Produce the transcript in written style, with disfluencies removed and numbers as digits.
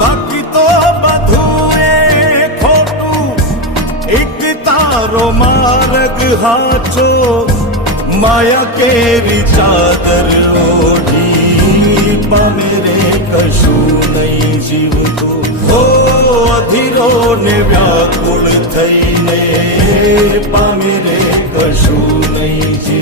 બાકી તો બધું એ ખોટું, એક તારો માર્ગ હાચો, માયા કેરી ચાદર ઓઢી પામે રે કશું નહીં જીવતું. હો અધીરો ને વ્યાકુળ થઈને પામે રે કશું નહીં જીવતું.